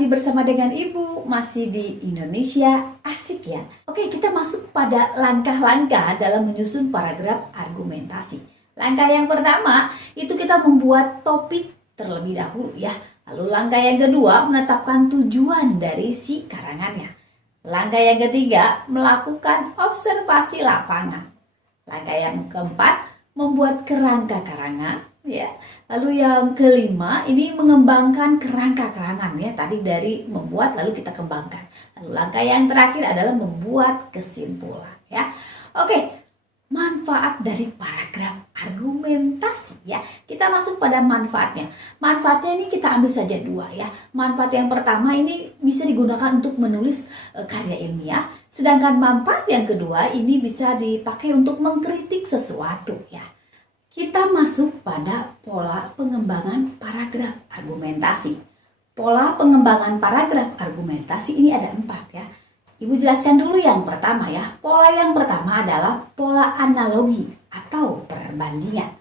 masih bersama dengan Ibu, masih di Indonesia Asik ya. Oke, kita masuk pada langkah-langkah dalam menyusun paragraf argumentasi. Langkah yang pertama, itu kita membuat topik terlebih dahulu ya. Lalu langkah yang kedua, menetapkan tujuan dari si karangannya. Langkah yang ketiga, melakukan observasi lapangan. Langkah yang keempat, membuat kerangka karangan ya. Lalu yang kelima, ini mengembangkan kerangka karangan ya. Tadi dari membuat lalu kita kembangkan. Lalu langkah yang terakhir adalah membuat kesimpulan ya. Oke, manfaat dari paragraf argumentasi ya. Kita masuk pada manfaatnya. Manfaatnya ini kita ambil saja dua ya. Manfaat yang pertama ini bisa digunakan untuk menulis karya ilmiah. Sedangkan manfaat yang kedua ini bisa dipakai untuk mengkritik sesuatu ya. Kita masuk pada pola pengembangan paragraf argumentasi. Pola pengembangan paragraf argumentasi ini ada 4 ya. Ibu jelaskan dulu yang pertama ya. Pola yang pertama adalah pola analogi atau perbandingan.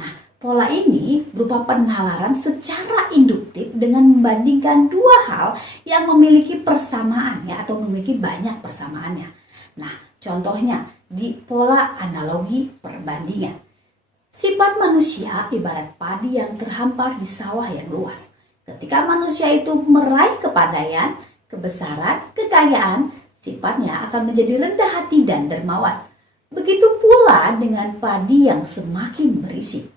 Nah, pola ini berupa penalaran secara induktif dengan membandingkan dua hal yang memiliki persamaan ya, atau memiliki banyak persamaannya. Nah, contohnya di pola analogi perbandingan. Sifat manusia ibarat padi yang terhampar di sawah yang luas. Ketika manusia itu meraih kepadaian, kebesaran, kekayaan, sifatnya akan menjadi rendah hati dan dermawan. Begitu pula dengan padi yang semakin berisi.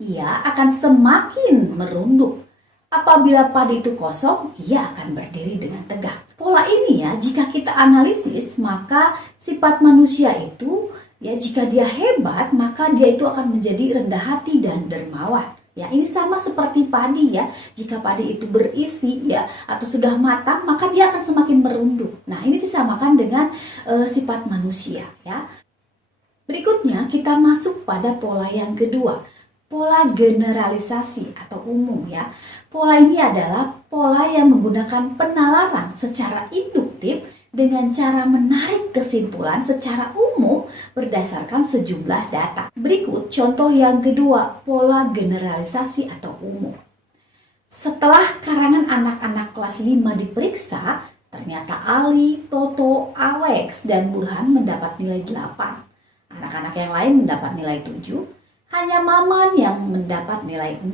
Ia akan semakin merunduk. Apabila padi itu kosong, ia akan berdiri dengan tegak. Pola ini ya, jika kita analisis, maka sifat manusia itu ya, jika dia hebat, maka dia itu akan menjadi rendah hati dan dermawan. Ya, ini sama seperti padi ya. Jika padi itu berisi ya atau sudah matang, maka dia akan semakin merunduk. Nah, ini disamakan dengan sifat manusia ya. Berikutnya kita masuk pada pola yang kedua. Pola generalisasi atau umum ya. Pola ini adalah pola yang menggunakan penalaran secara induktif dengan cara menarik kesimpulan secara umum berdasarkan sejumlah data. Berikut contoh yang kedua, pola generalisasi atau umum. Setelah karangan anak-anak kelas 5 diperiksa, ternyata Ali, Toto, Alex, dan Burhan mendapat nilai 8. Anak-anak yang lain mendapat nilai 7, hanya Maman yang mendapat nilai 6,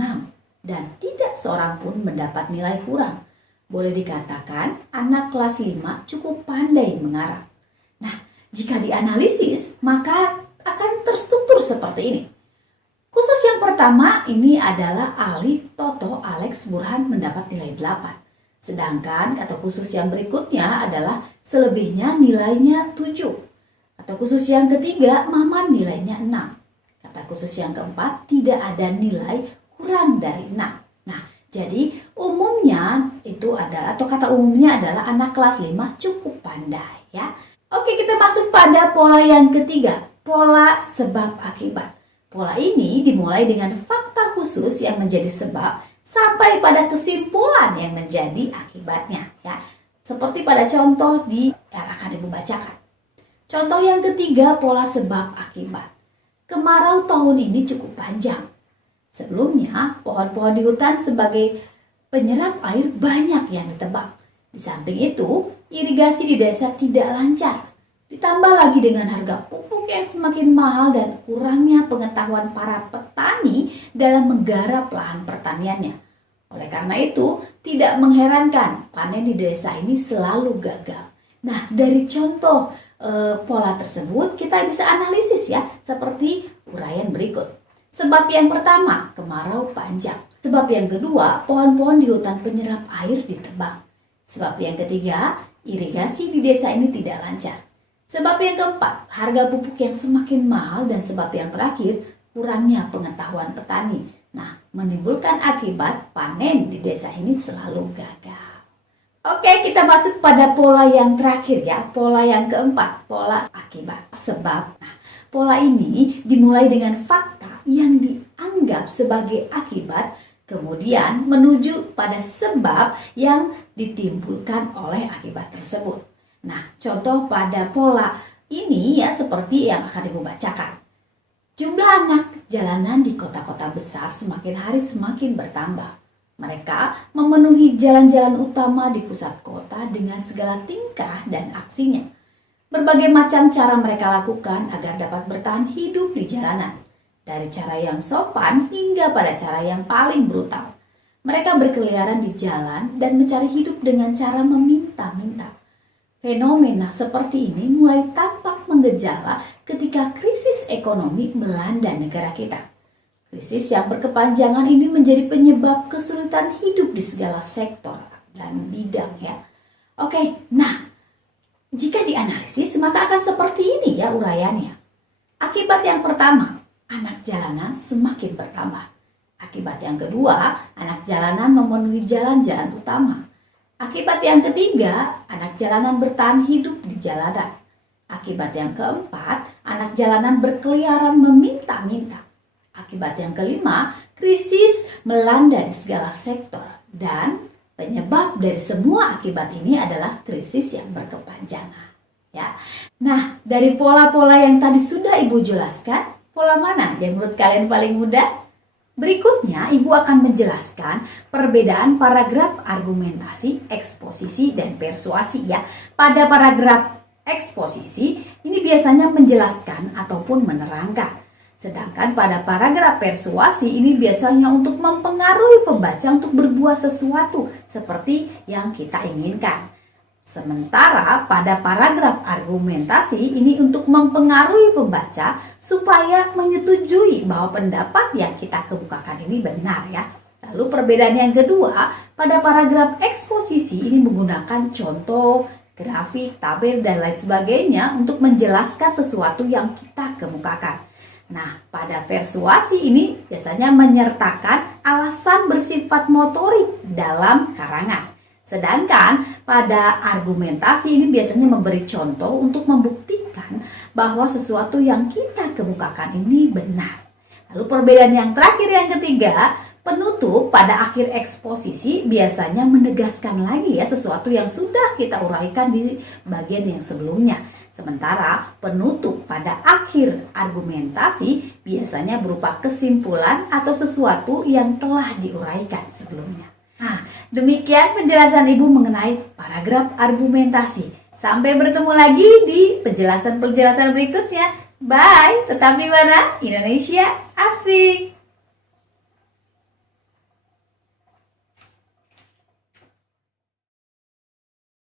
dan tidak seorang pun mendapat nilai kurang. Boleh dikatakan anak kelas 5 cukup pandai mengarang. Nah, jika dianalisis maka akan terstruktur seperti ini. Khusus yang pertama ini adalah Ali, Toto, Alex, Burhan mendapat nilai 8. Sedangkan kata khusus yang berikutnya adalah selebihnya nilainya 7. Kata khusus yang ketiga, Maman nilainya 6. Kata khusus yang keempat, tidak ada nilai kurang dari 6. Nah, jadi umumnya itu adalah, atau kata umumnya adalah anak kelas 5 cukup pandai ya. Oke, kita masuk pada pola yang ketiga, pola sebab akibat. Pola ini dimulai dengan fakta khusus yang menjadi sebab sampai pada kesimpulan yang menjadi akibatnya ya. Seperti pada contoh yang akan Ibu bacakan. Contoh yang ketiga, pola sebab akibat. Kemarau tahun ini cukup panjang. Sebelumnya, pohon-pohon di hutan sebagai penyerap air banyak yang ditebang. Di samping itu, irigasi di desa tidak lancar. Ditambah lagi dengan harga pupuk yang semakin mahal dan kurangnya pengetahuan para petani dalam menggarap lahan pertaniannya. Oleh karena itu, tidak mengherankan panen di desa ini selalu gagal. Nah, dari contoh pola tersebut kita bisa analisis ya, seperti uraian berikut. Sebab yang pertama, kemarau panjang. Sebab yang kedua, pohon-pohon di hutan penyerap air ditebang. Sebab yang ketiga, irigasi di desa ini tidak lancar. Sebab yang keempat, harga pupuk yang semakin mahal. Dan sebab yang terakhir, kurangnya pengetahuan petani. Nah, menimbulkan akibat panen di desa ini selalu gagal. Oke, kita masuk pada pola yang terakhir ya. Pola yang keempat, pola akibat sebab. Nah, pola ini dimulai dengan fakta yang dianggap sebagai akibat, kemudian menuju pada sebab yang ditimbulkan oleh akibat tersebut. Nah, contoh pada pola ini ya seperti yang akan Ibu bacakan. Jumlah anak jalanan di kota-kota besar semakin hari semakin bertambah. Mereka memenuhi jalan-jalan utama di pusat kota dengan segala tingkah dan aksinya. Berbagai macam cara mereka lakukan agar dapat bertahan hidup di jalanan. Dari cara yang sopan hingga pada cara yang paling brutal. Mereka berkeliaran di jalan dan mencari hidup dengan cara meminta-minta. Fenomena seperti ini mulai tampak menggejala ketika krisis ekonomi melanda negara kita. Krisis yang berkepanjangan ini menjadi penyebab kesulitan hidup di segala sektor dan bidang ya. Oke, nah jika dianalisis maka akan seperti ini ya uraiannya. Akibat yang pertama, anak jalanan semakin bertambah. Akibat yang kedua, anak jalanan memenuhi jalan-jalan utama. Akibat yang ketiga, anak jalanan bertahan hidup di jalanan. Akibat yang keempat, anak jalanan berkeliaran meminta-minta. Akibat yang kelima, krisis melanda di segala sektor. Dan penyebab dari semua akibat ini adalah krisis yang berkepanjangan. Ya. Nah, dari pola-pola yang tadi sudah Ibu jelaskan, pola mana yang menurut kalian paling mudah? Berikutnya, Ibu akan menjelaskan perbedaan paragraf argumentasi, eksposisi, dan persuasi ya. Pada paragraf eksposisi, ini biasanya menjelaskan ataupun menerangkan. Sedangkan pada paragraf persuasi ini biasanya untuk mempengaruhi pembaca untuk berbuat sesuatu seperti yang kita inginkan. Sementara pada paragraf argumentasi ini untuk mempengaruhi pembaca supaya menyetujui bahwa pendapat yang kita kemukakan ini benar ya. Lalu perbedaan yang kedua, pada paragraf eksposisi ini menggunakan contoh, grafik, tabel, dan lain sebagainya untuk menjelaskan sesuatu yang kita kemukakan. Nah, pada persuasi ini biasanya menyertakan alasan bersifat motorik dalam karangan. Sedangkan pada argumentasi ini biasanya memberi contoh untuk membuktikan bahwa sesuatu yang kita kemukakan ini benar. Lalu perbedaan yang terakhir yang ketiga, penutup pada akhir eksposisi biasanya menegaskan lagi ya sesuatu yang sudah kita uraikan di bagian yang sebelumnya. Sementara penutup pada akhir argumentasi biasanya berupa kesimpulan atau sesuatu yang telah diuraikan sebelumnya. Nah, demikian penjelasan Ibu mengenai paragraf argumentasi. Sampai bertemu lagi di penjelasan-penjelasan berikutnya. Bye, tetap di mana? Indonesia asik.